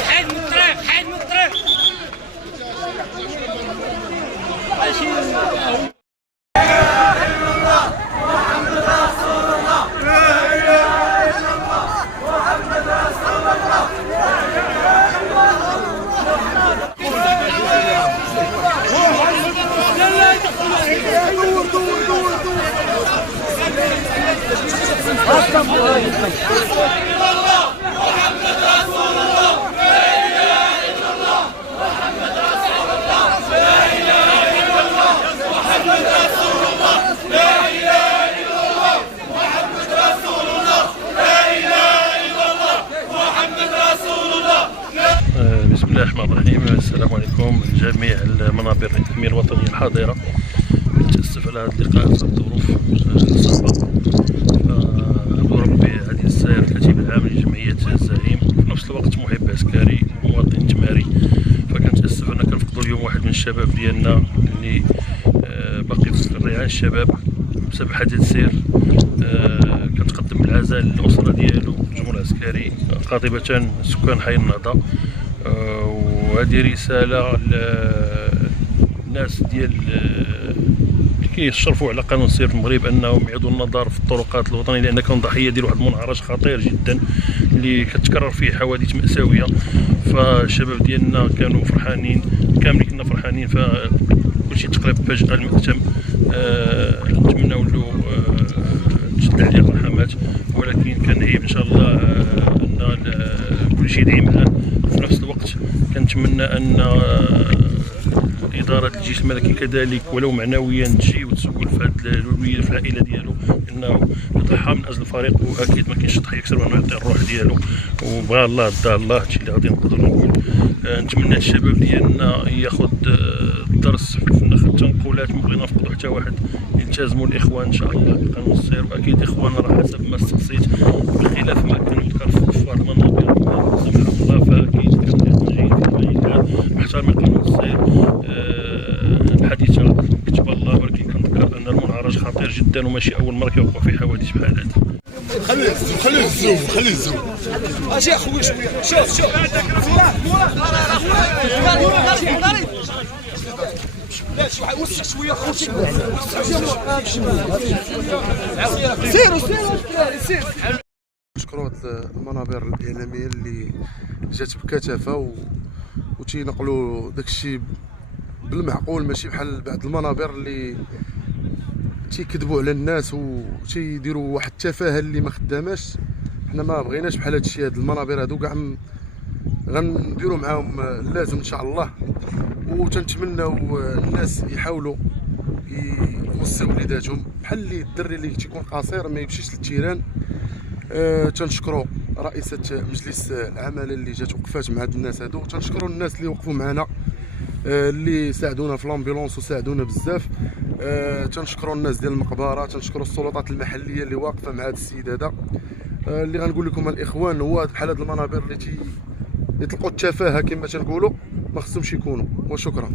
حيد من الطريق، حيد من الطريق. بسم الله الرحمن الرحيم. السلام عليكم جميع المنابر الإعلامية الوطنية الحاضرة. نتأسف على هذا اللقاء بسبب الظروف الصعبة. أبو ربي عديل الساير الكاتب العام لجمعية الزعيم، في نفس الوقت محب عسكري ومواطن تماري. فكنتأسف أن كنفقدوا اليوم واحد من الشباب ديالنا اللي باقي في ريعان الشباب بسبب حادث سير. كنتقدم بالعزاء للأسرة ديالو الجمهور العسكري، قاطبة سكان حي النهضة. وهذه رسالة للناس ديال اللي كيشرفوا على قانون السير في المغرب انهم يعيدوا النظر في الطرقات الوطنيه، لان كان ضحيه ديال واحد المنعرج خطير جدا اللي كتكرر فيه حوادث مأساويه. فالشباب ديالنا كانوا فرحانين، كاملين كنا فرحانين، فكلشي تقلب فجأة المأتم. نتمنوا له تشد عليه الرحمات، ولكن كنعيب ان شاء الله ان كلشي يدعي معاه. في نفس الوقت كنتمنى ان إدارة الجيش الملكي كذلك ولو معنويا تجي وتسول في هذا الوليد في العائلة ديالو، لأنه ضحى من أجل الفريق، وأكيد ما كاينش تضحية أكثر من أنه يعطي الروح ديالو، وبغى الله دا الله. هادشي اللي غادي نقدر نقول. نتمنى الشباب ديالنا ياخذ الدرس في التنقلات، ما بغينا نفقدوا حتى واحد. يلتزموا الإخوان إن شاء الله بقانون السير، وأكيد الإخوان راه حسب ما استقصيت بخلاف ما كان يذكر في المنابر سمح الله، فأكيد كان جيد محترم قانون السير. الحديث كتب الله، ولكن كنذكر ان المنعرج خطير جدا وماشي اول مره كيوقعوا فيه حوادث بحال هذه. خلي الزوم خلي الزوم اجي اخويا شويه. شوف لا شي واحد وسع شويه خوتي. سيروا نشكروا هاد المنابر الاعلاميه اللي جات بكثافه وتينقلوا داكشي بالمعقول، ماشي بحال بعض المنابر اللي تيكذبوا على الناس وتيديروا واحد التفاهه اللي ما خداماش. حنا ما بغيناش بحال هادشي. هاد المنابر هادو كاع غنديروا معاهم اللازم ان شاء الله، وتنتمناو الناس يحاولوا يوصيو وليداتهم بحال اللي الدري اللي تيكون قصير ما يمشيش للتيران. تنشكروا رئيسة مجلس العمل اللي جات وقفات مع هاد الناس هادو، تنشكروا الناس اللي وقفوا معنا اللي ساعدونا في لامبيلونس وساعدونا بزاف. تنشكروا الناس ديال المقبره، تنشكروا السلطات المحليه اللي واقفه مع هذا السيد هذا. اللي غنقول لكم الاخوان هو بحال هاد المنابر اللي يطلقوا التفاهه كما تنقولوا ما خصهمش يكونوا. وشكرا.